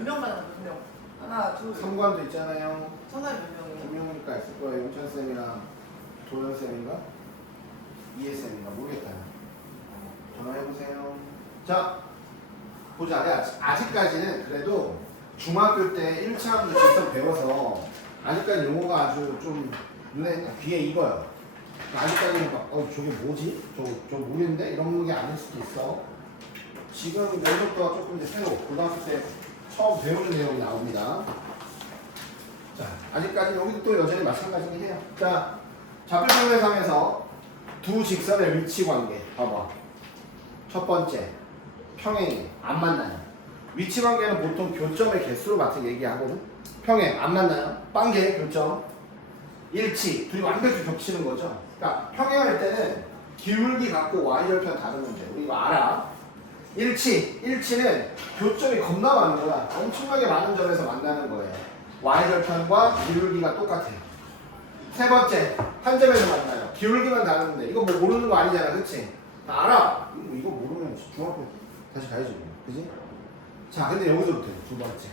몇 명 받았어? 몇 명? 하나, 둘. 성관도 있잖아요. 성관이 몇 명이에요? 2명이니까 있을 거예요. 용찬쌤이랑 도현쌤인가? 이해쌤인가? 모르겠다. 전화해보세요. 자, 보자. 내가 아직까지는 그래도 중학교 때 1차원도 직접 배워서 아직까지 용어가 아주 좀 눈에 귀에 익어요. 아직까지는 막 저게 뭐지? 저 모르는데? 이런 게 아닐 수도 있어. 지금 면접도가 조금 이제 새로 고등학교 때 처음 배우는 내용이 나옵니다. 자, 아직까지 여기도 또 여전히 마찬가지긴 해요. 자, 좌표평면상에서 두 직선의 위치 관계 봐봐. 첫 번째, 평행이 안 만나요. 위치 관계는 보통 교점의 개수로 맞춰 얘기하거든. 평행 안 만나요. 빵개 교점. 일치 둘이 완벽히 겹치는 거죠. 그러니까 평행할 때는 기울기 갖고 y절편 다루면 돼. 우리 이거 알아. 일치는 교점이 겁나 많은 거야. 엄청나게 많은 점에서 만나는 거예요. y절편과 기울기가 똑같아요. 세 번째, 한 점에서 만나요. 기울기만 다르는데 이거 뭐 모르는 거 아니잖아, 그치? 다 알아. 이거 모르면 중학교 다시 가야지, 그지? 자, 근데 여기서부터 두 번째.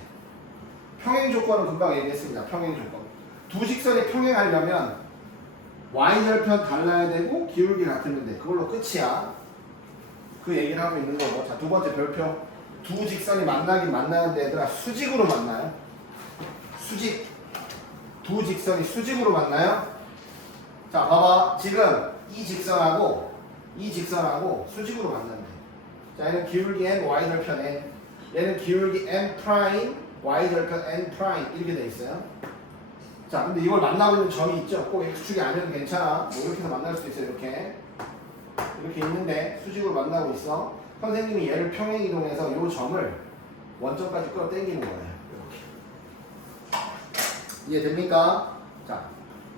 평행 조건은 금방 얘기했습니다. 평행 조건. 두 직선이 평행하려면 y절편 달라야 되고 기울기 같으면 돼. 그걸로 끝이야. 그 얘기를 하고 있는 거고. 자, 두 번째 별표. 두 직선이 만나긴 만나는데 얘들아 수직으로 만나요. 수직. 두 직선이 수직으로 만나요. 자, 봐봐. 지금 이 직선하고 수직으로 만난대. 자, 얘는 기울기 n, y절편 n. 얘는 기울기 n 프라임, y절편 n 프라임 이렇게 돼 있어요. 자, 근데 이걸 만나고 있는 점이 있죠. 꼭 x축이 아니어도 괜찮아. 뭐 이렇게 해서 만날 수도 있어요. 이렇게 있는데 수직으로 만나고 있어. 선생님이 얘를 평행 이동해서 이 점을 원점까지 끌어당기는 거예요. 이렇게. 이해됩니까? 자,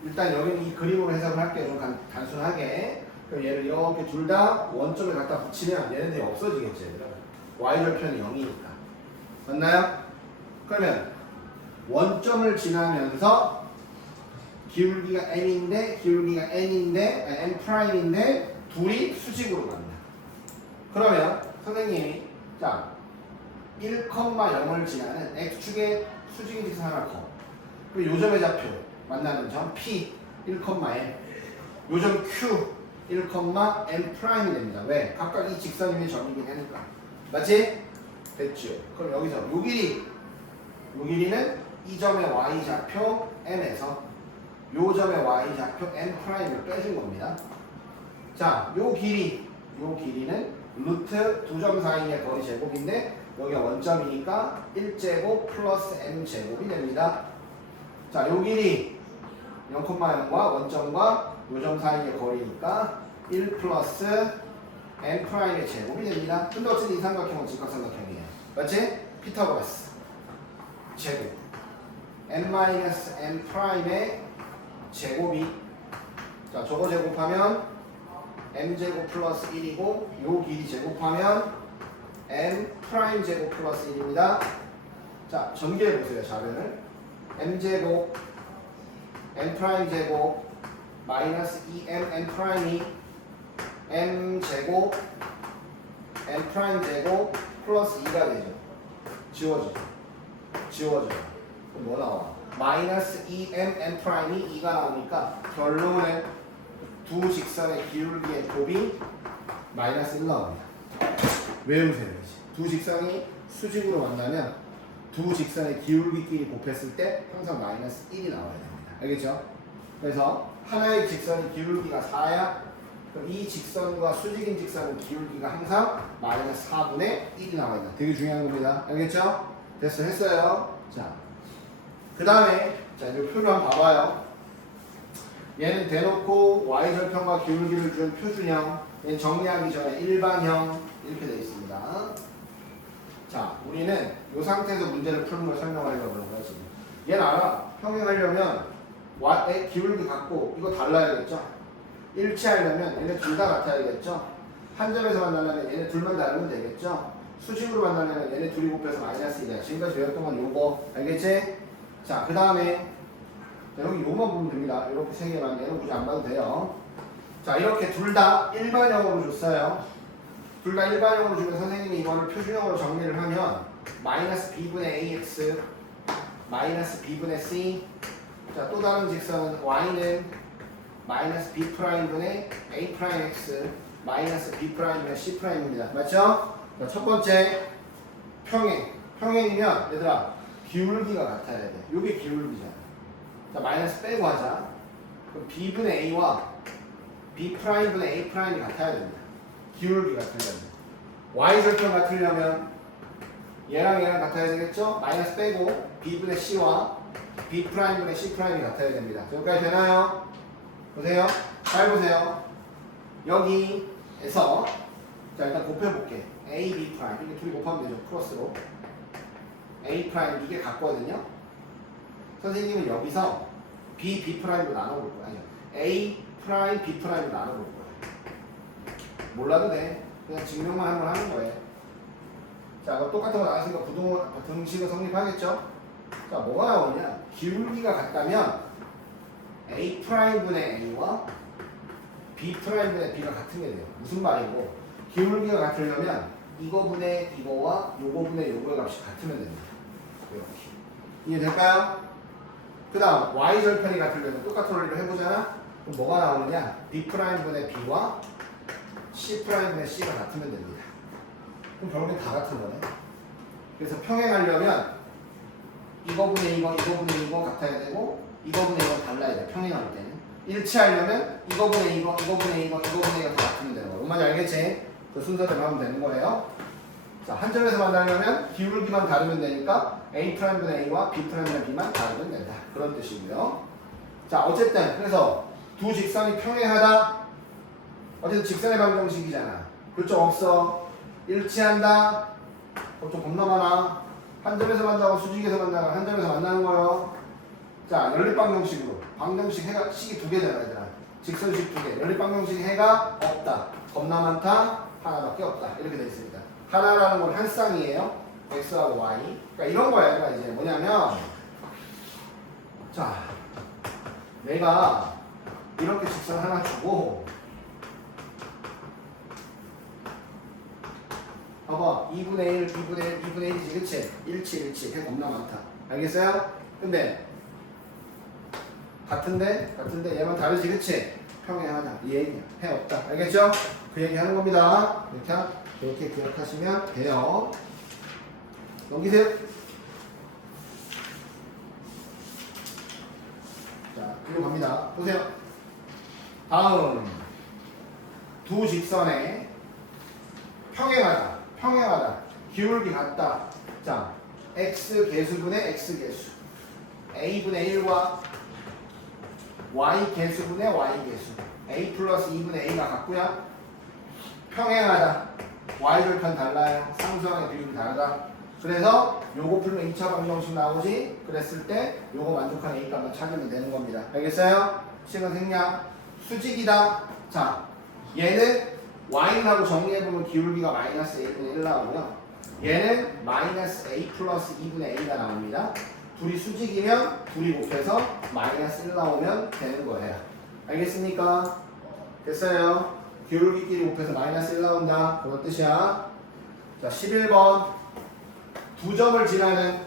일단 여기는 이 그림으로 해석을 할게요. 좀 단순하게. 그럼 얘를 이렇게 둘 다 원점에 갖다 붙이면 얘네들이 없어지겠죠. 얘들아. y절편이 0이니까. 맞나요? 그러면 원점을 지나면서 기울기가 n인데 n 프라임인데 둘이 수직으로 만나. 그러면 선생님이 자 1,0을 지나는 x축의 수직인 직선 하나 커. 그리고 요점의 좌표 만나는 점 p 1,n 요점 q 1,n 프라임이 됩니다. 왜? 각각 이 직선임의 점이긴 하니까. 맞지? 됐죠? 그럼 여기서 요 길이는 이 점의 y좌표 n에서 요 점의 y좌표 n 프라임을 빼준 겁니다. 자, 요 길이는 루트 두 점 사이의 거리 제곱인데 여기가 원점이니까 1제곱 플러스 n 제곱이 됩니다. 자, 요 길이 0,0과 원점과 요 점 사이의 거리니까 1 플러스 n 프라임의 제곱이 됩니다. 근데 어쨌든 이 삼각형은 직각삼각형이에요. 맞지? 피타고라스 제곱 n-n 프라임의 제곱이 자 저거 제곱하면 m제곱 플러스 1이고 요 길이 제곱하면 n 프라임 제곱 플러스 1입니다. 자 전개해보세요. 좌변을 m제곱 n 프라임 제곱 마이너스 2m n 프라임이 m제곱 n 프라임 제곱 플러스 2가 되죠. 지워져. 그럼 뭐 나와? 마이너스 2m n 프라임이 2가 나오니까 결론은 두 직선의 기울기의 곱이 마이너스 1 나옵니다. 외우세요. 두 직선이 수직으로 만나면 두 직선의 기울기끼리 곱했을 때 항상 마이너스 1이 나와야 됩니다. 알겠죠? 그래서 하나의 직선의 기울기가 4야. 그럼 이 직선과 수직인 직선의 기울기가 항상 마이너스 4분의 1이 나와 있다. 되게 중요한 겁니다. 알겠죠? 됐어, 했어요. 자, 그 다음에 자 이제 표를 한번 봐봐요. 얘는 대놓고 y절편과 기울기를 준 표준형. 얘는 정리하기 전에 일반형 이렇게 되어 있습니다. 자, 우리는 이 상태에서 문제를 푸는 걸 설명하려고 하는 거야 지금. 얘는 알아. 평행하려면 y의 기울기 갖고 이거 달라야겠죠. 일치하려면 얘네 둘 다 같아야겠죠. 한 점에서 만나려면 얘네 둘만 다르면 되겠죠. 수직으로 만나려면 얘네 둘이 곱해서 마이너스 1이야. 지금까지 배웠던 건 요거. 알겠지? 자, 그 다음에 여기 요만 보면 됩니다. 이렇게 세 개만. 얘는 굳이 안 봐도 돼요. 자, 이렇게 둘 다 일반형으로 줬어요. 둘 다 일반형으로 주면 선생님이 이거를 표준형으로 정리를 하면 마이너스 b분의 ax 마이너스 b분의 c. 자, 또 다른 직선은 y는 마이너스 b 프라임분의 a 프라임 x 마이너스 b 프라임분의 c 프라임입니다. 맞죠? 자, 첫 번째 평행. 평행이면 얘들아 기울기가 같아야 돼. 요게 기울기잖아. 자, 마이너스 빼고 하자. 그럼 b분의 a와 b 프라임분의 a 프라임이 같아야 됩니다. 기울기가 같으려면. y절편 같으려면 얘랑 얘랑 같아야 되겠죠? 마이너스 빼고 b분의 c와 b 프라임분의 c 프라임이 같아야 됩니다. 여기까지 되나요? 보세요. 잘 보세요. 여기에서 자 일단 곱해볼게. a, b 프라임 이게 둘이 곱하면 되죠. 크로스로 a 프라임 이게 같거든요. 선생님은 여기서 b 프라임으로 나눠볼 거야. 아니요. a 프라임 b 프라임으로 나눠볼 거야. 몰라도 돼. 그냥 증명만 한번 하는 거예요. 자, 그럼 똑같은 거 나왔으니까 등식은 성립하겠죠? 자, 뭐가 나오냐? 기울기가 같다면 a 프라임분의 a와 b 프라임분의 b가 같은 게 돼요. 무슨 말이고? 기울기가 같으려면 이거분의 이거와 요거분의 요거의 값이 같으면 됩니다. 이렇게. 이해될까요? 그 다음 y절편이 같으려면 똑같은 원리로 해보잖아? 그럼 뭐가 나오느냐? b 프라임분의 b와 c 프라임분의 c가 같으면 됩니다. 그럼 결국엔 다 같은 거네. 그래서 평행하려면 이거분의 이거분의 이거 같아야 되고 이거분의 이거 달라야 돼. 평행할 때는. 일치하려면 이거분의 이거분의 이거분의 이거 다 같으면 되는 거야. 뭔 말인지 알겠지? 그 순서대로 하면 되는 거예요. 자, 한 점에서 만나려면 기울기만 다르면 되니까 a 프라임분의 a와 b 프라임분의 b만 다르면 된다. 그런 뜻이고요. 자, 어쨌든 그래서 두 직선이 평행하다. 어쨌든 직선의 방정식이잖아. 교점 없어. 일치한다. 좀 겁나 많아. 한 점에서 만나고 수직에서 만나고 한 점에서 만나는 거예요. 자, 연립방정식으로. 방정식 해가 식이 두 개잖아, 얘들아. 직선식 두 개. 연립방정식 해가 없다. 겁나 많다. 하나밖에 없다. 이렇게 돼 있습니다. 하나라는 건 한 쌍이에요. x하고 y. 그러니까 이런 거야, 얘가 이제 뭐냐면, 자, 내가 이렇게 직선 하나 주고, 봐봐. 2분의 1, 2분의 1, 2분의 1이지, 그치? 일치. 해 겁나 많다. 알겠어요? 근데, 같은데 얘만 다르지, 그치? 평행하다. 이 얘기야. 해 없다. 알겠죠? 그 얘기 하는 겁니다. 이렇게 기억하시면 돼요. 넘기세요. 자, 그리고 갑니다. 보세요. 다음. 두 직선에 평행하다. 기울기 같다. 자, x 개수분의 x 개수. a분의 1과 y 개수분의 y 개수. a 플러스 2분의 a가 같고요. 평행하다. y절편 달라요. 상수항의 비율이 다르다. 그래서 요거 풀면 2차 방정식 나오지. 그랬을 때 요거 만족한 a 값만 찾으면 되는 겁니다. 알겠어요? 식은 생략. 수직이다. 자, 얘는 y하고 정리해보면 기울기가 마이너스 a분의 1 나오고요. 얘는 마이너스 a 플러스 2분의 a가 나옵니다. 둘이 수직이면 둘이 곱해서 마이너스 1 나오면 되는 거예요. 알겠습니까? 됐어요? 기울기끼리 곱해서 마이너스 1 나온다. 그런 뜻이야. 자, 11번. 두 점을 지나는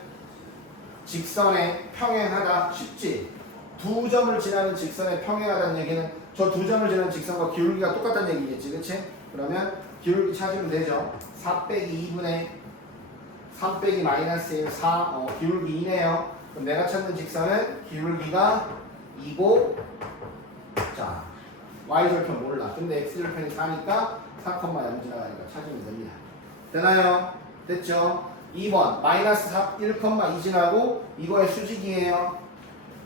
직선에 평행하다. 쉽지? 두 점을 지나는 직선에 평행하다는 얘기는 저 두 점을 지나는 직선과 기울기가 똑같다는 얘기겠지, 그치? 그러면 기울기 찾으면 되죠. 4 빼기 2분의 3 빼기 마이너스 1, 4, 기울기 2네요. 그럼 내가 찾는 직선은 기울기가 2고, 자, y절편 몰라. 근데 x절편이 4니까 4,0 지나가니까 찾으면 됩니다. 되나요? 됐죠? 2번, 마이너스 1,2 지나고 이거의 수직이에요.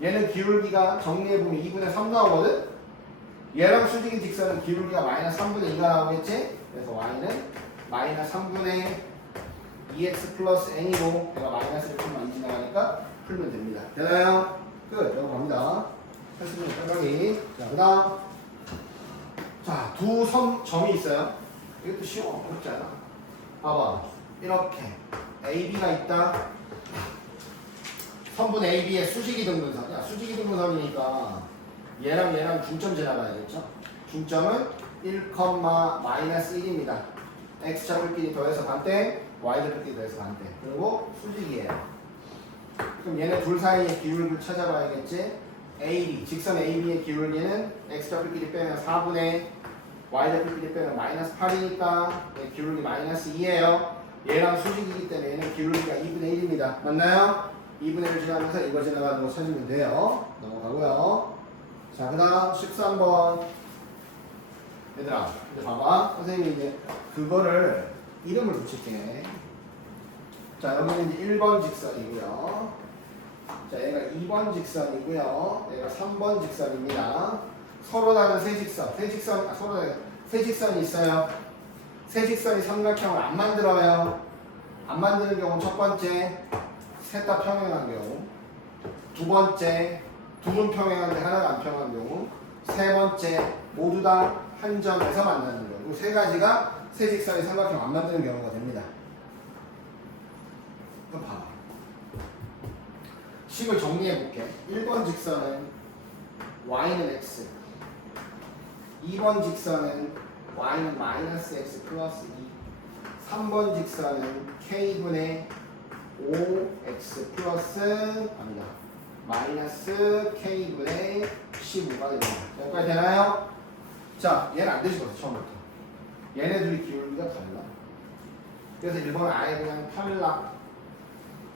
얘는 기울기가 정리해보면 2분의 3 나오거든? 얘랑 수직인 직선은 기울기가 마이너스 3분의 2가 나오겠지? 그래서 y는 마이너스 3분의 2x 플러스 n이고 얘가 마이너스 1,2 지나가니까 풀면 됩니다. 되나요? 끝. 여기 갑니다. 했으면 빨리. 자, 그 다음. 자, 두 점이 있어요. 이것도 쉬워. 어렵지 않아. 봐봐. 이렇게. AB가 있다. 선분 AB의 수직이 등분선이야. 수직이 등분선이니까 얘랑 중점 지나가야겠죠? 중점은 1, 마이너스 1입니다. x좌표끼리 더해서 반대, y좌표끼리 더해서 반대. 그리고 수직이에요. 그럼 얘네 둘 사이의 기울기를 찾아봐야겠지? AB, 직선 AB의 기울기는 x좌표끼리 빼면 4분의 y좌표끼리 빼면 마이너스 8이니까 얘 기울기 마이너스 2예요. 얘랑 수직이기 때문에 얘는 기울기가 2분의 1입니다. 맞나요? 2분의 1 지나면서 이거 지나가는 거 찾으면 돼요. 넘어가고요. 자, 그 다음 13번. 얘들아, 이제 봐봐. 선생님이 이제 그거를 이름을 붙일게. 자, 여기는 이제 1번 직선이고요. 자, 얘가 2번 직선이고요. 얘가 3번 직선입니다. 서로 다른 세 직선이 있어요. 세 직선이 삼각형을 안 만들어요. 안 만드는 경우는 첫 번째, 셋 다 평행한 경우. 두 번째, 둘은 평행한데 하나가 안 평행한 경우. 세 번째, 모두 다 한 점에서 만나는 경우. 세 가지가 세 직선이 삼각형 안 만드는 경우가 됩니다. 그럼 봐봐. 식을 정리해 볼게. 1번 직선은 y는 x, 2번 직선은 y는 마이너스 x 플러스 2, 3번 직선은 k분의 5x 플러스 아니다 마이너스 k분의 15가 됩니다. 여기까지 되나요? 자, 얘는 안 되시거든 처음부터. 얘네들이 기울기가 달라. 그래서 1번은 아예 그냥 탈락.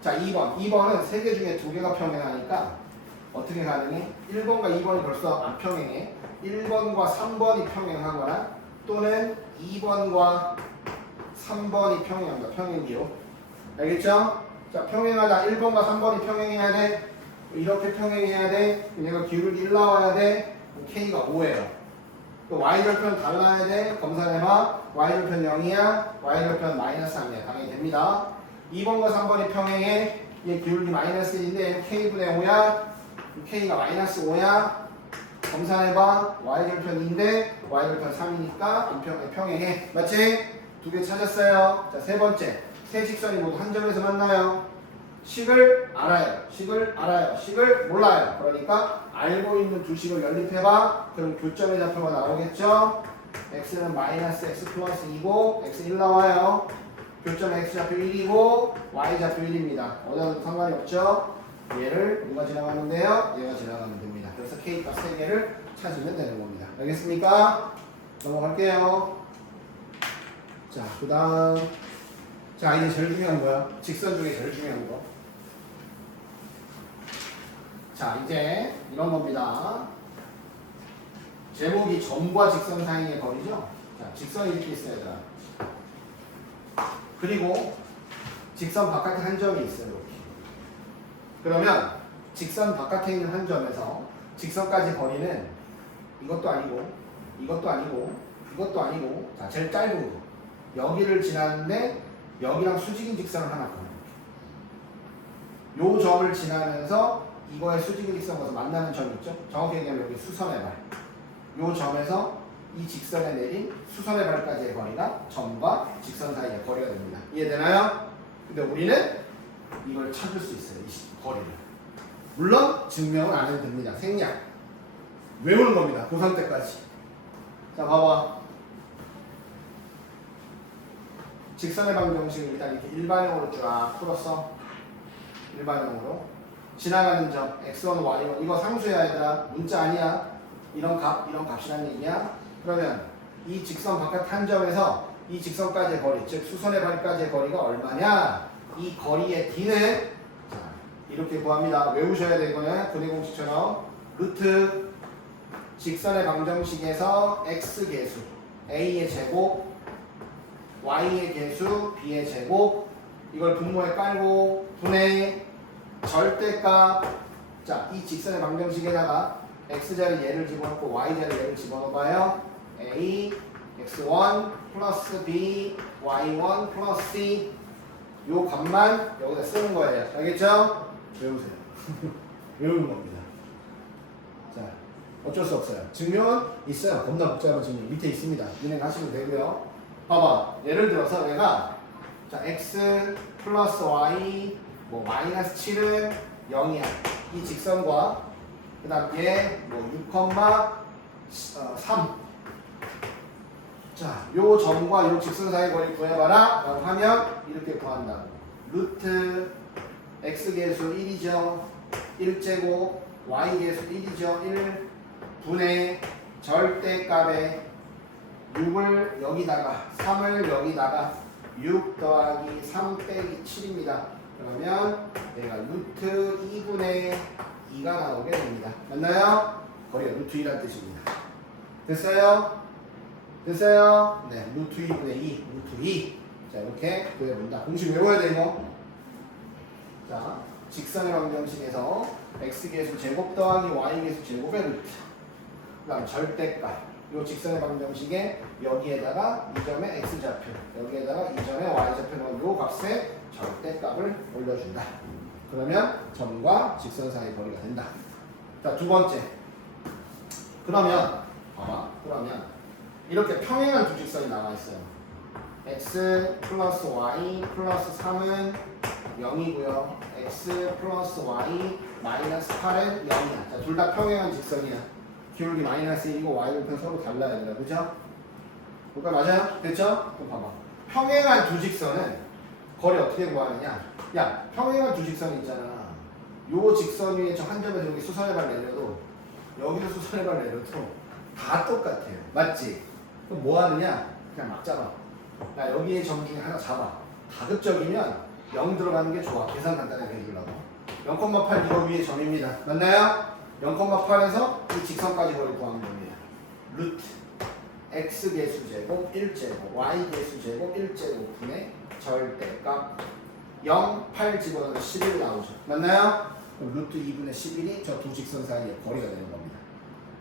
자, 2번은 3개 중에 2개가 평행하니까 어떻게 가능해? 1번과 2번이 벌써 안 평행해. 1번과 3번이 평행하거나 또는 2번과 3번이 평행한다. 평행기호. 알겠죠? 자, 평행하다. 1번과 3번이 평행해야 돼. 이렇게 평행해야 돼. 얘가 기울기 1 나와야 돼. K가 5예요. 또 Y절편 달라야 돼. 검사해봐. Y절편 0이야. Y절편 마이너스 3이야. 당연히 됩니다. 2번과 3번이 평행해. 얘 기울기 마이너스 1인데 K분의 5야. K가 마이너스 5야. 검사해봐. Y절편인데 Y절편 3이니까 평행해. 맞지? 두 개 찾았어요. 자, 세 번째. 세 직선이 모두 한 점에서 만나요. 식을 알아요. 식을 몰라요. 그러니까 알고 있는 두 식을 연립해봐. 그럼 교점의 좌표가 나오겠죠? x는 마이너스 x 플러스 2고 x 1 나와요. 교점 x좌표 1이고 y좌표 1입니다. 어디서도 상관이 없죠? 얘를 누가 지나가는데요? 얘가 지나가면 됩니다. 그래서 k값 3개를 찾으면 되는 겁니다. 알겠습니까? 넘어갈게요. 자, 그 다음. 자, 이제 제일 중요한 거야. 직선 중에 제일 중요한 거. 자, 이제 이런 겁니다. 제목이 점과 직선 사이의 거리죠? 자, 직선이 이렇게 있어야 돼. 그리고 직선 바깥에 한 점이 있어요. 이렇게. 그러면 직선 바깥에 있는 한 점에서 직선까지 거리는 이것도 아니고 이것도 아니고 이것도 아니고 자, 제일 짧은 거. 여기를 지나는데 여기랑 수직인 직선을 하나 그어요. 요 점을 지나면서 이거의 수직인 직선과 만나는 점이 있죠? 정확히 얘기하면 여기 수선의 발. 요 점에서 이 직선에 내린 수선의 발까지의 거리가 점과 직선 사이의 거리가 됩니다. 이해되나요? 근데 우리는 이걸 찾을 수 있어요. 이 거리를. 물론 증명은 안 해도 됩니다. 생략. 외우는 겁니다. 고3 때까지. 자, 봐봐. 직선의 방정식을 일단 이렇게 일반형으로 쫙 풀었어. 일반형으로. 지나가는 점 x1, y1 이거 상수야 얘들아. 문자 아니야. 이런 값이란 얘기야. 그러면 이 직선 바깥 한 점에서 이 직선까지의 거리, 즉 수선의 발까지의 거리가 얼마냐? 이 거리의 d는 자, 이렇게 구합니다. 외우셔야 되거든요. 근해 공식처럼 루트 직선의 방정식에서 x 계수 a의 제곱 y의 계수 b의 제곱 이걸 분모에 깔고 분의 절대값 자, 이 직선의 방정식에다가 x자리 얘를 집어넣고 y자리 얘를 집어넣어봐요. a x1 플러스 b y1 플러스 c 요 값만 여기다 쓰는 거예요. 알겠죠? 외우세요. 외우는 겁니다. 자, 어쩔 수 없어요. 증명은 있어요. 겁나 복잡한 증명 밑에 있습니다. 진행하시면 되고요. 봐봐. 예를 들어서 내가 자 x 플러스 y 뭐 마이너스 7은 0이야. 이 직선과 그 다음 얘 뭐 6,3 자, 요 점과 요 직선 사이 거리 구해봐라 라고 하면 이렇게 구한다. 루트 x계수 1이죠. 1제곱 y계수 1이죠. 1 분의 절대값에 6을 여기다가 3을 여기다가 6 더하기 3 빼기 7입니다. 그러면 얘가 루트 2분의 2가 나오게 됩니다. 맞나요? 거리가 루트 2란 뜻입니다. 됐어요? 됐어요? 네, 루트 2분의 2, 루트 2. 자, 이렇게 구해본다. 공식 외워야 돼, 이거. 자, 직선의 방정식에서 x계수 제곱 더하기 y계수 제곱의 루트. 그 다음 절대값. 이 직선의 방정식에 여기에다가 이 점의 x좌표, 여기에다가 이 점의 y좌표 넣은 요 값에 절대값을 올려준다. 그러면 점과 직선 사이 거리가 된다. 자, 두 번째. 그러면 봐봐. 그러면 이렇게 평행한 두 직선이 나와 있어요. x 플러스 y 플러스 3은 0이고요. x 플러스 y 마이너스 8은 0이야. 자, 둘 다 평행한 직선이야. 기울기 마이너스 1이고 y좌표는 서로 달라야 된다. 그죠? 그러니까 맞아요? 됐죠? 그럼 봐봐. 평행한 두 직선은 거리 어떻게 구하느냐? 야, 평행한 두 직선이 있잖아. 요 직선 위에 저 한 점에서 여기 수선의 발 내려도 여기서 수선의 발 내려도 다 똑같아요. 맞지? 그럼 뭐 하느냐? 그냥 막 잡아. 야, 여기에 점 중에 하나 잡아. 가급적이면 0 들어가는 게 좋아. 계산 간단하게 해주려고. 0,8 이거 위에 점입니다. 맞나요? 0,8에서 이 직선까지 거리 구하는 겁니다. 루트 x 계수 제곱 1제곱 y 계수 제곱 1제곱 분의 절대값 0, 8 집어넣으면 11 나오죠. 맞나요? 그럼 루트 2분의 11이 저 두 직선 사이의 거리가 되는 겁니다.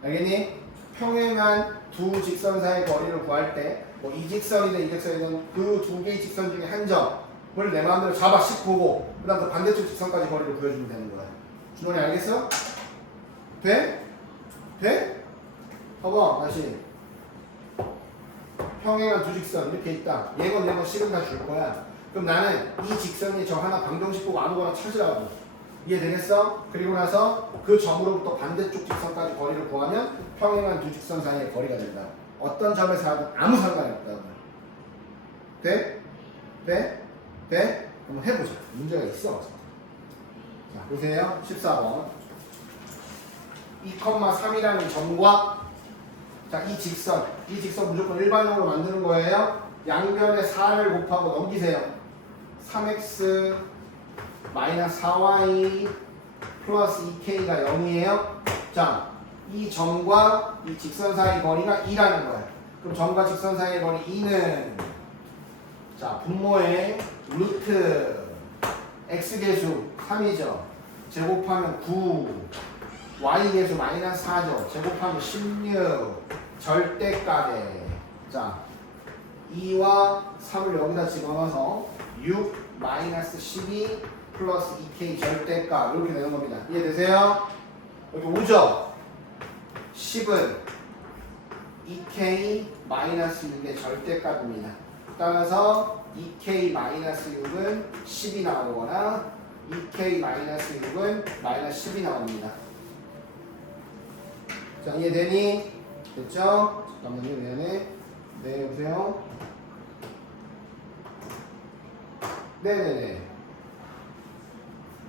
알겠니? 평행한 두 직선 사이의 거리를 구할 때 뭐 이 직선이든 이 직선이든 그 두 개의 직선 중에 한 점을 내 마음대로 잡아 씩 보고 그 다음 그 반대쪽 직선까지 거리를 구해주면 되는 거야. 준원이 알겠어? 돼? 돼? 봐봐 다시. 평행한 두 직선 이렇게 있다. 얘건 얘건 식은 다 줄 거야. 그럼 나는 이 직선이 저 하나 방정식 보고 아무거나 찾으라고. 이해되겠어? 그리고 나서 그 점으로부터 반대쪽 직선까지 거리를 구하면 평행한 두 직선 사이의 거리가 된다. 어떤 점에서 하든 아무 상관이 없다. 돼? 돼? 돼? 한번 해보자. 문제가 있어. 자, 보세요. 14번. 2,3이라는 점과 자, 이 직선 무조건 일반형으로 만드는 거예요. 양변에 4를 곱하고 넘기세요. 3x 마이너스 4y 플러스 2k가 0이에요. 자, 이 점과 이 직선 사이 거리가 2라는 거야. 그럼 점과 직선 사이의 거리 2는 자, 분모의 루트 x계수 3이죠. 제곱하면 9 y계수 마이너스 4죠. 제곱하면 16 절대값에 자 2와 3을 여기다 집어넣어서 6 마이너스 12 플러스 2k 절대값 이렇게 되는 겁니다. 이해되세요? 여기 5죠? 10은 2k 마이너스 6의 절대값입니다. 따라서 2k 마이너스 6은 10이 나오거나 2k 마이너스 6은 마이너스 10이 나옵니다. 자, 이해되니? 됐죠? 잠깐만요, 미안해. 네, 여보세요? 네네네.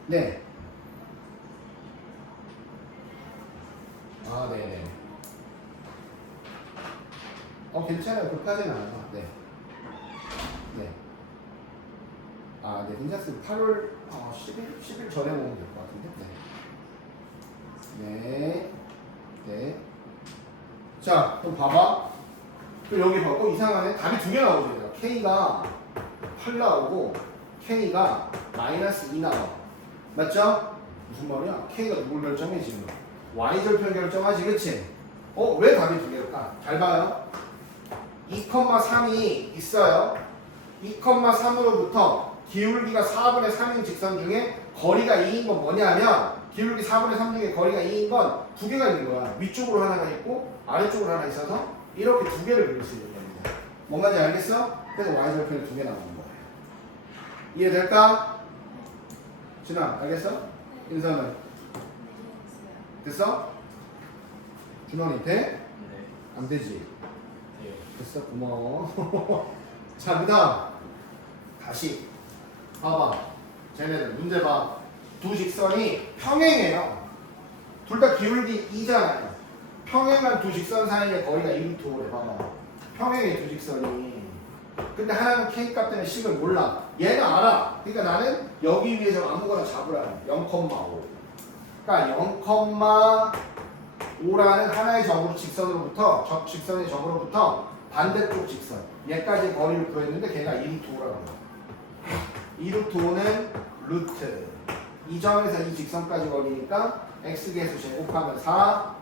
네. 아, 네네. 괜찮아요. 급하진 않아요. 네. 네. 아, 네. 괜찮습니다. 8월 10일 전에 오면 될 것 같은데. 네. 네. 네. 자, 그럼 봐봐. 그럼 여기 봐봐. 이상하네. 답이 두 개 나오죠. K가 8 나오고 K가 마이너스 2 나와. 맞죠? 무슨 말이야? K가 누굴 결정해 지금? Y절편 결정하지, 그치? 왜 답이 두 개일까? 잘 봐요. 2,3이 있어요. 2,3으로부터 기울기가 4분의 3인 직선 중에 거리가 2인 건 뭐냐면 기울기 4분의 3 중에 거리가 2인 건 두 개가 있는 거야. 위쪽으로 하나가 있고 아래쪽으로 하나 있어서 이렇게 두 개를 그릴 수 있는 겁니다. 뭔 말인지 알겠어? 그래서 Y절편이 두 개 나오는 거예요. 이해될까? 진아, 알겠어? 인선은? 됐어? 준원이 돼? 네. 안 되지? 됐어, 고마워. 자, 그 다음 다시 봐봐. 쟤네들 문제 봐. 두 직선이 평행해요. 둘 다 기울기 2잖아요. 평행한 두 직선 사이의 거리가 2루트 5래. 봐봐. 평행해 두 직선이. 근데 하나는 K값 때문에 식을 몰라. 얘는 알아. 그러니까 나는 여기 위에서 아무거나 잡으라. 0,5. 그러니까 0,5라는 하나의 점으로 직선으로부터 직선의 점으로부터 반대쪽 직선. 얘까지 거리를 구했는데 걔가 2루트 5라고 합니다. 2루트 5는 루트. 이 점에서 이 직선까지 거리니까 x계수 제곱하면 4,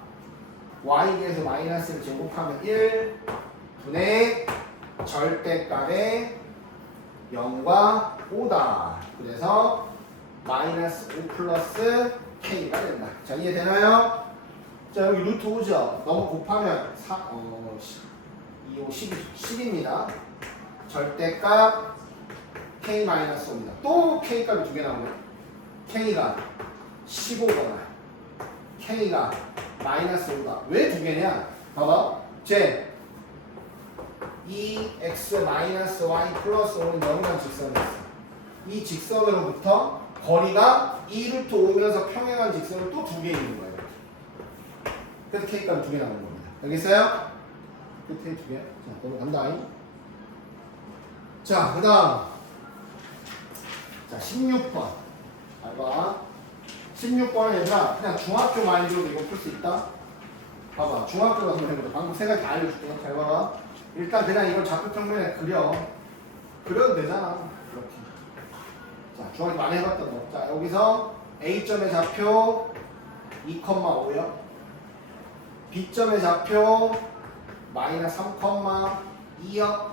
y계수 마이너스를 제곱하면 1 분의 절대값의 0과 5다. 그래서 마이너스 5 플러스 k가 된다. 자, 이해되나요? 자, 여기 루트 5죠. 너무 곱하면 2, 5, 10입니다. 절대값 k 마이너스 5입니다. 또 k값이 두 개 나오네. k가 15거나 k가 마이너스 5다. 왜 두 개냐? 봐봐. 제 2x 마이너스 y 플러스 5는 0이라는 직선이 있어. 이 직선으로부터 거리가 2루트 5면서 평행한 직선은 또 두 개 있는 거예요. 그래서 k값이 두 개 나오는 겁니다. 알겠어요? 끝에 두 개. 자, 넘어간다. 자, 그 다음. 자, 16번. 잘 봐. 16번은 얘들아, 그냥 중학교 마인드로도 이거 풀 수 있다. 봐봐. 중학교 가서 해보자. 방금 생각 다 알려줄게. 잘 봐봐. 일단 그냥 이걸 좌표 평면에 그려. 그려도 되잖아. 이렇게. 자, 중학교 많이 해봤던 거. 자, 여기서 A점의 좌표 2,5요. B점의 좌표 마이너스 3,2요.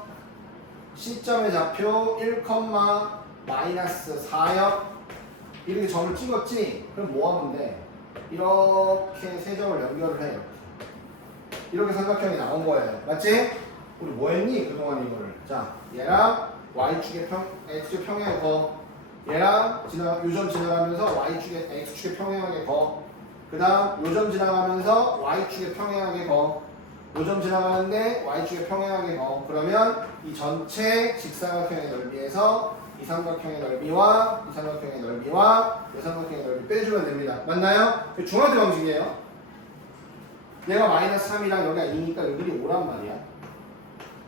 C점의 좌표 1, 마이너스 4요. 이렇게 점을 찍었지? 그럼 뭐 하면 돼? 이렇게 세 점을 연결을 해. 이렇게 삼각형이 나온 거예요. 맞지? 우리 뭐 했니? 그동안 이거를. 자, 얘랑 Y축의 X축의 평행의 거. 얘랑 요점 지나가면서 Y축의 X축의 평행하게 거. 그 다음 요점 지나가면서 Y축의 평행하게 거. 요점 지나가는데 Y축의 평행하게 거. 그러면 이 전체 직사각형의 넓이에서 이 삼각형의 넓이와 이 삼각형의 넓이와 이 삼각형의 넓이 빼주면 됩니다. 맞나요? 그 중화대 방식이에요. 얘가 마이너스 3이랑 여기가 2니까 여기 5란 말이야.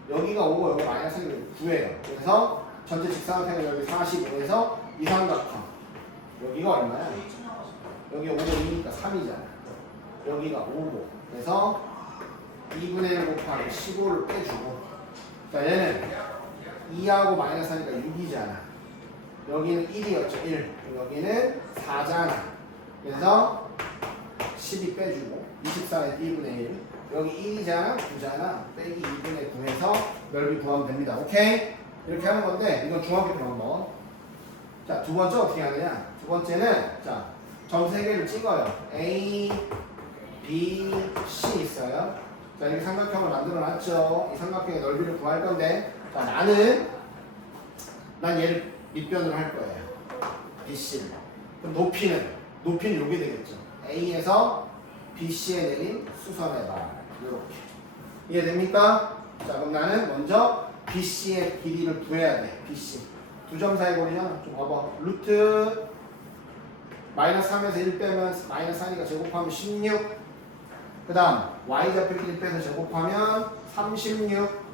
여기가 5고 여기가 마이너스 3이면 9예요. 그래서 전체 직사각형의 넓이 45에서 이 삼각형 여기가 얼마야? 여기 5고 2니까 3이잖아. 여기가 5고 그래서 2분의 1 곱하기 15를 빼주고 자 얘는 2하고 마이너스 하니까 6이잖아. 여기는 1이었죠. 1. 여기는 4잖아. 그래서 12 빼주고 24에서 2분의 1. 여기 1이잖아. 9잖아. 빼기 2분의 9해서 넓이 구하면 됩니다. 오케이? 이렇게 하는 건데 이건 중학교 때 한번. 자, 두 번째 어떻게 하느냐? 두 번째는 자, 점 3개를 찍어요. A, B, C 있어요. 자, 이렇게 삼각형을 만들어 놨죠. 이 삼각형의 넓이를 구할 건데 자, 난 얘를 밑변으로 할 거예요. BC를. 그럼 높이는 요게 되겠죠. A에서 BC에 내린 수선의 발. 이렇게. 이해됩니까? 자, 그럼 나는 먼저 BC의 길이를 구해야 돼. BC. 두 점 사이 거리잖아. 좀 봐봐. 루트 마이너스 3에서 1 빼면 마이너스 4니까 제곱하면 16. 그 다음 Y좌표 길이 빼서 제곱하면 36.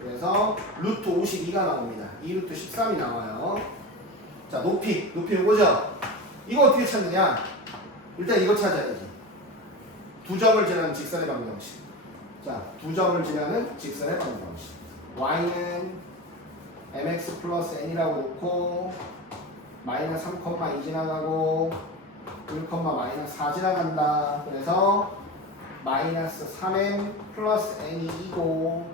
그래서 루트 52가 나옵니다. 2루트 13이 나와요. 자, 높이 요거죠? 이거 어떻게 찾느냐? 일단 이거 찾아야지. 두 점을 지나는 직선의 방정식. 자, 두 점을 지나는 직선의 방정식. Y는 mx 플러스 n이라고 놓고 마이너스 3,2 지나가고 1, 마이너스 4 지나간다. 그래서 마이너스 3n 플러스 n이 2고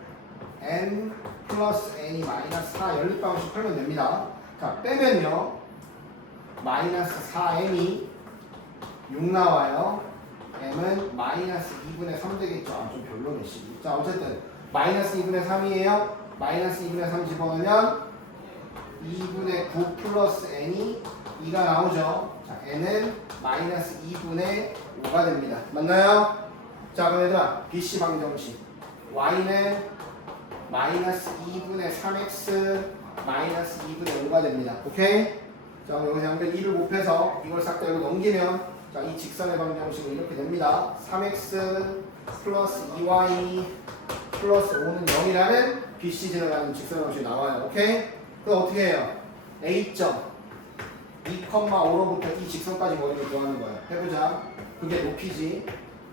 n 플러스 n이 마이너스 4 연립방식 풀면 됩니다. 자, 빼면요 마이너스 4m이 6 나와요. m은 마이너스 2분의 3 되겠죠. 아, 좀 별로네. 자, 어쨌든 마이너스 2분의 3이에요. 마이너스 2분의 3 집어넣으면 2분의 9 플러스 n이 2가 나오죠. 자, n은 마이너스 2분의 5가 됩니다. 맞나요? 자, 그럼 얘들아 BC 방정식 y는 마이너스 2분의 3x 마이너스 2분의 5가 됩니다. 오케이? 자, 그럼 여기서 양변 2를 곱해서 이걸 싹 다 여기 넘기면 자, 이 직선의 방정식은 이렇게 됩니다. 3x 플러스 2y 플러스 5는 0이라는 BC 지나가는 직선의 방정식이 나와요. 오케이? 그럼 어떻게 해요? A점 2,5로부터 이 직선까지 거리를 구하는 거예요. 해보자. 그게 높이지.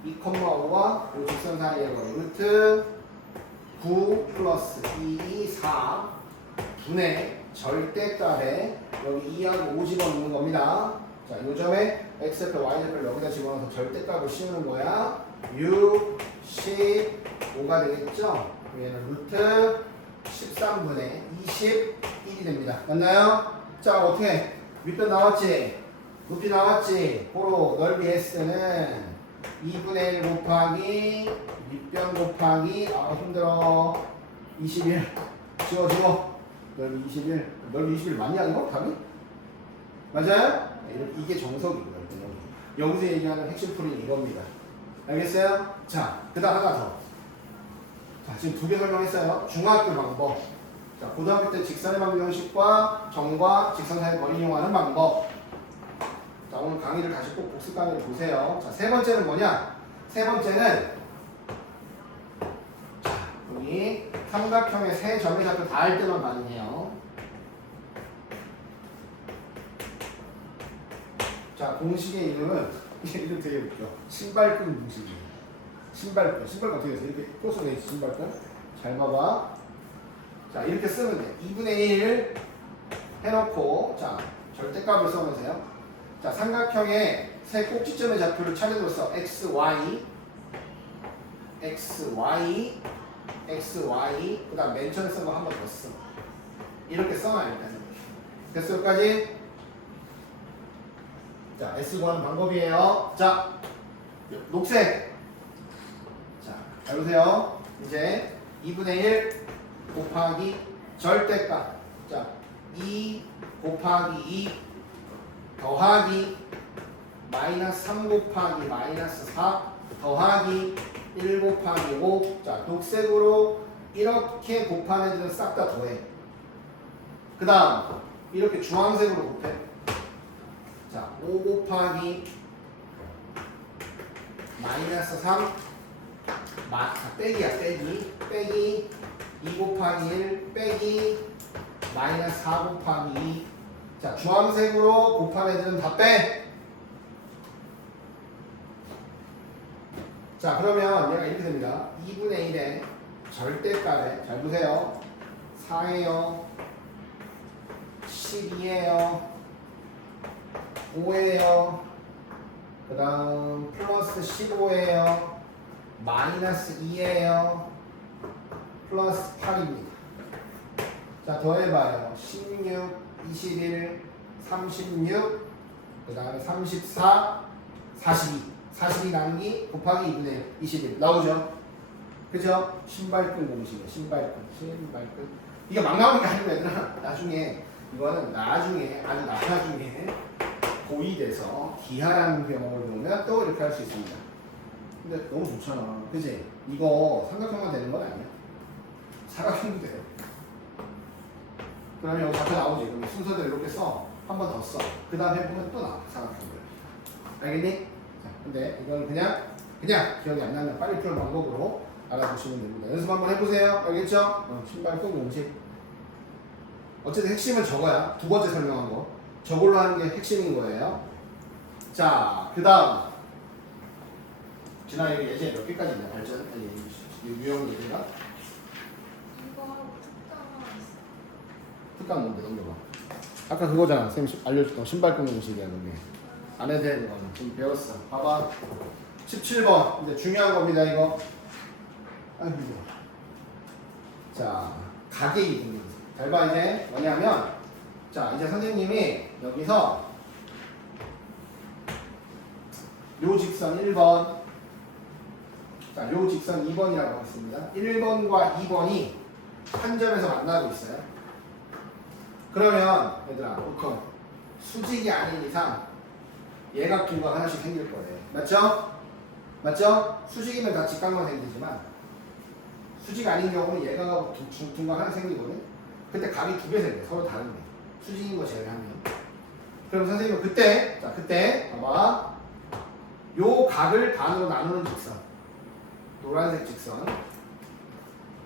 2,5와 이 직선 사이의 거리. 루트 9 플러스 2, 4 분의 절대값에 여기 2하고 5 집어넣는 겁니다. 자, 요 점에 x좌표, y좌표를 여기다 집어넣어서 절대값을 씌우는 거야. 6, 15가 되겠죠? 얘는 루트 13분의 21이 됩니다. 맞나요? 자, 어떻게? 밑변 나왔지? 높이 나왔지? 고로 넓이 S는 2분의 1 곱하기 밑변 곱하기 힘들어 21 지워 넓이 21 넓이 21 맞냐 이거? 답이? 맞아요? 이게 정석이고요. 여기서 얘기하는 핵심 풀이는 이겁니다. 알겠어요? 자, 그 다음 하나 더. 자, 지금 두 개 설명했어요. 중학교 방법. 자, 고등학교 때 직선의 방정식과 점과 직선 사이의 거리 이용하는 방법. 자, 오늘 강의를 다시 꼭 복습 강의를 보세요. 자, 세 번째는 뭐냐? 세 번째는 자, 여기 삼각형의 세 점의 좌표 다 할 때만 가능해요. 자, 공식의 이름은 이름 되게 웃겨. 신발끈 공식이에요. 신발끈 어떻게 해서 이렇게 코스가 있지 신발끈. 잘 봐봐. 자, 이렇게 쓰면 돼. 2분의 1 해놓고 자, 절대값을 써보세요. 자, 삼각형의 세 꼭지점의 좌표를 찾아줘서 x, y, 그 다음 맨 처음에 쓴 거 한 번 더 써. 이렇게 써놔요. 일단. 됐어, 여기까지? 자, S 구하는 방법이에요. 자, 녹색. 자, 잘 보세요. 이제 2분의 1 곱하기 절대값. 자, 2 곱하기 2 더하기 마이너스 3 곱하기 마이너스 4 더하기 1 곱하기 5. 자, 녹색으로 이렇게 곱한 애들은 싹 다 더해. 그 다음 이렇게 주황색으로 곱해. 자, 5 곱하기 마이너스 3 빼기야 빼기 2 곱하기 1 빼기 마이너스 4 곱하기 2. 자, 주황색으로 곱한 애들은 다 빼. 자, 그러면 얘가 이렇게 됩니다. 2분의 1의 절대값에 잘 보세요. 4예요 12예요 5예요 그 다음 플러스 15예요 마이너스 2예요 플러스 8입니다. 자, 더해봐요. 16, 21, 36, 그 다음에 34, 42 나누기 곱하기 2분의 1, 21 나오죠? 그죠? 신발끈 공식이에요. 신발끈. 이게 막 나오는 게 아니고 얘들아, 나중에 이거는 나중에 아주 나중에 고2 돼서 기하라는 경험을 보면 또 이렇게 할 수 있습니다. 근데 너무 좋잖아. 그치? 이거 삼각형만 되는 건 아니야. 사각형도 돼요. 그러면 여기 좌표 나오지. 그럼 순서대로 이렇게 써. 한 번 더 써. 그 다음에 해보면 또 나와. 사각형들. 알겠니? 자, 근데 이건 그냥 기억이 안 나면 빨리 푸는 방법으로 알아보시면 됩니다. 연습 한번 해보세요. 알겠죠? 신발 끈 공식. 어쨌든 핵심은 저거야. 두 번째 설명한 거. 저걸로 하는 게 핵심인 거예요. 자, 그 다음. 지난 예제 몇 개까지 있나? 발전? 아니, 유형 예제가? 특강 뭔데? 넘겨봐. 아까 그거잖아. 선생님 알려줬던 신발끈 공식이야. 그게. 안 해도 되는 거는 지금 배웠어. 봐봐. 17번. 이제 중요한 겁니다, 이거. 아이고. 자, 가계 이동. 잘 봐, 이제. 뭐냐면, 자, 이제 선생님이 여기서 요 직선 1번, 자, 요 직선 2번이라고 하겠습니다. 1번과 2번이 한 점에서 만나고 있어요. 그러면, 얘들아, 보통 수직이 아닌 이상 예각규가 하나씩 생길 거예요. 맞죠? 맞죠? 수직이면 다 직각만 생기지만 수직 아닌 경우는 얘가 가고 중간 하나 생기거든. 그때 각이 두 개 생겨. 서로 다른 게. 수직인 거 제외하면. 그럼 선생님은 그때 봐봐. 요 각을 반으로 나누는 직선. 노란색 직선.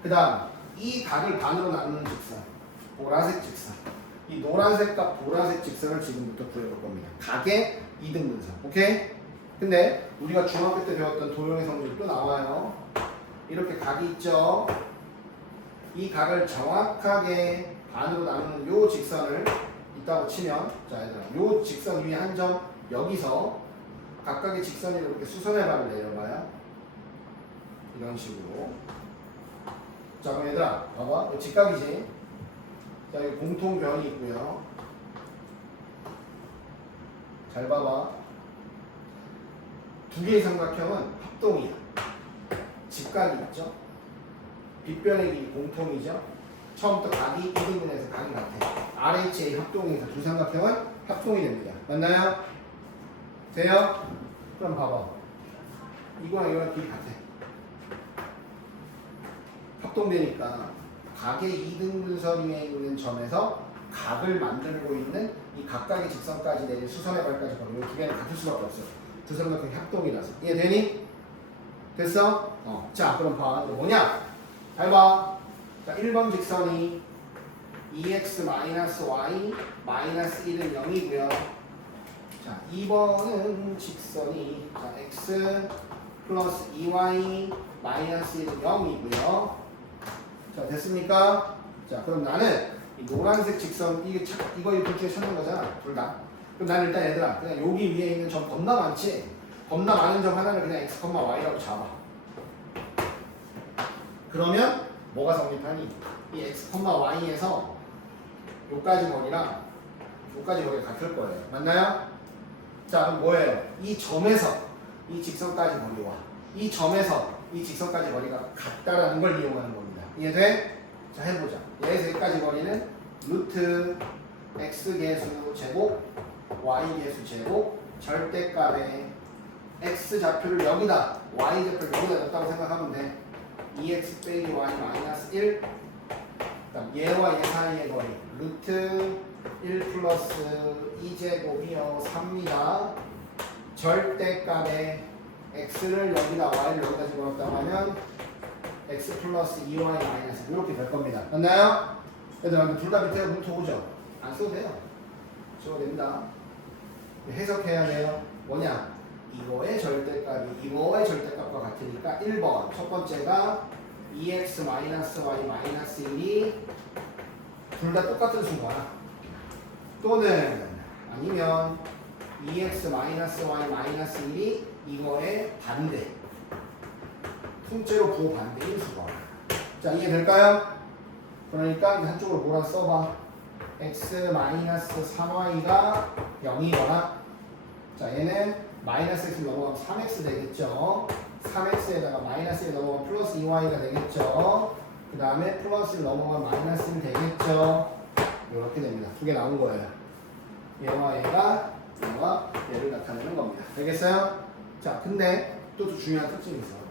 그 다음 이 각을 반으로 나누는 직선. 보라색 직선. 이 노란색과 보라색 직선을 지금부터 구해볼 겁니다. 각의 이등분선. 오케이? 근데 우리가 중학교 때 배웠던 도형의 성질 또 나와요. 이렇게 각이 있죠. 이 각을 정확하게 반으로 나누는 요 직선을 있다고 치면, 자 얘들아, 요 직선 위에 한 점, 여기서 각각의 직선이 이렇게 수선의 발을 내려봐요. 이런 식으로. 자 그럼 얘들아 봐봐, 이거 직각이지. 자 여기 공통변이 있고요. 잘 봐봐. 두 개의 삼각형은 합동이야. 직각이 있죠. 빗변의 길이 공통이죠. 처음부터 각이 1인분에서 각이 같아. RHA 합동에서 두 삼각형은 합동이 됩니다. 맞나요? 돼요? 그럼 봐봐. 이거랑 이거랑 길이 같아. 합동되니까 각의 이등분선 위에 있는 점에서 각을 만들고 있는 이 각각의 직선까지 내린 수선의 발까지 거리고 두 개는 같을 수밖에 없어. 두 삼각형이 합동이라서. 이해되니? 됐어? 자 그럼 봐. 뭐냐? 잘 봐. 자 1번 직선이 2x-y 마이너스 1은 0이고요. 자 2번은 직선이 자 x 플러스 2y 마이너스 1은 0이고요. 자 됐습니까? 자 그럼 나는 이 노란색 직선 이거 둘 중에 찾는 거잖아. 둘 다. 그럼 나는 일단 얘들아 그냥 여기 위에 있는 점 겁나 많지? 겁나 많은 점 하나를 그냥 x, y라고 잡아. 그러면 뭐가 성립하니? 이 x, y에서 요까지 거리랑 요까지 거리가 같을 거예요. 맞나요? 자 그럼 뭐예요? 이 점에서 이 직선까지 거리와 이 점에서 이 직선까지 거리가 같다라는 걸 이용하는 겁니다. 이해돼? 자 해보자. 여기서 여기까지 거리는 루트 x 계수 제곱 y 계수 제곱 절대값에 x 좌표를 여기다 y 좌표를 여기다 넣었다고 생각하면 돼. 2x 빼기 y 마이너스 1 그다음 얘와 얘 사이의 거리 루트 1 플러스 2제곱이요 3입니다. 절대값에 x를 여기다 y를 여기다 집어넣었다고 하면 x 플러스 2y 마이너스 이렇게 될 겁니다. 맞나요? 얘들아 둘 다 밑에 루트 오죠? 안 써도 돼요. 써도 됩니다. 해석해야 돼요. 뭐냐? 이거의 절대값이 이거의 절대값과 같으니까 1번 첫 번째가 2x 마이너스 y 마이너스 1이 둘 다 똑같은 수가 또는 아니면 2x 마이너스 y 마이너스 1이 이거의 반대 통째로 부호 반대인 수가. 자 이해될까요? 그러니까 한쪽으로 뭐라 써봐. x 마이너스 3y가 0이거나 자 얘는 마이너스 x 넘어가면 3x 되겠죠. 3x에다가 마이너스 1 넘어가면 플러스 2y가 되겠죠. 그 다음에 플러스 1 넘어가면 마이너스 1 되겠죠. 이렇게 됩니다. 두 개 나온 거예요. 얘와 얘가 얘와 얘를 나타내는 겁니다. 되겠어요? 자 근데 또 중요한 특징이 있어요.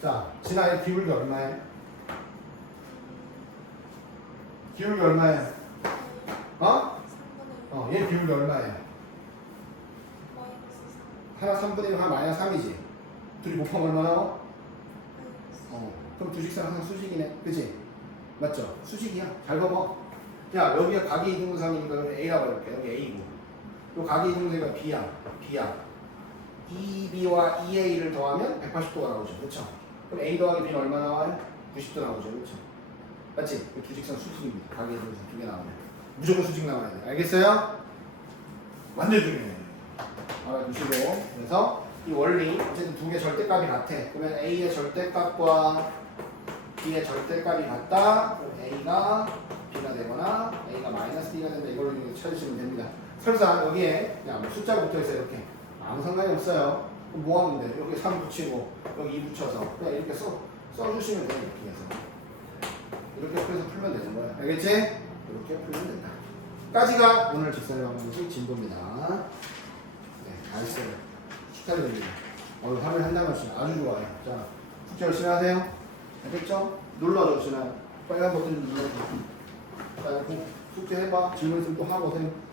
자 지나의 기울기 얼마예요? 기울기 얼마예요? 얘 기울기 얼마예요? 하나 3분의 1 하나 마이너스 3이지. 둘이 곱하면 얼마 나와? 그럼 두 직선 항상 수직이네. 그치? 맞죠? 수직이야. 잘 봐봐. 야 여기가 각이 이등분선이니까 A라고 해볼게. 여기 A고 요 각이 이등분선이가 B야. B야. 2B와 2A를 더하면 180도가 나오죠. 그렇죠? 그럼 A 더하기 B는 얼마 나와요? 90도 나오죠. 그렇죠? 맞지? 두 직선 수직입니다. 각이 이등분선 두 개 나오면 무조건 수직 나와야 돼. 알겠어요? 완전 중요해. 알아두시고. 그래서 이 원리 어쨌든 두 개 절대값이 같아. 그러면 A의 절대값과 B의 절대값이 같다. 그럼 A가 B가 되거나 A가 마이너스 B가 된다. 이걸로 찾으시면 됩니다. 설사 여기에 그냥 숫자가 붙어있어요. 이렇게 아무 상관이 없어요. 그럼 뭐 하면 돼? 여기 3 붙이고 여기 2 붙여서 그냥 이렇게 써주시면 돼요. 이렇게 해서 이렇게 풀면 되는 거야. 알겠지? 이렇게 풀면 된다. 까지가 오늘 직선의 방정식 진도입니다. 네, 알았어요. 축하드립니다. 오늘 화면 한 단어씩 아주 좋아요. 자, 숙제 열심히 하세요. 알겠죠? 눌러줘 준아. 빨간 버튼 눌러줘. 자, 숙제 해봐. 질문 있으면 또 하고 해.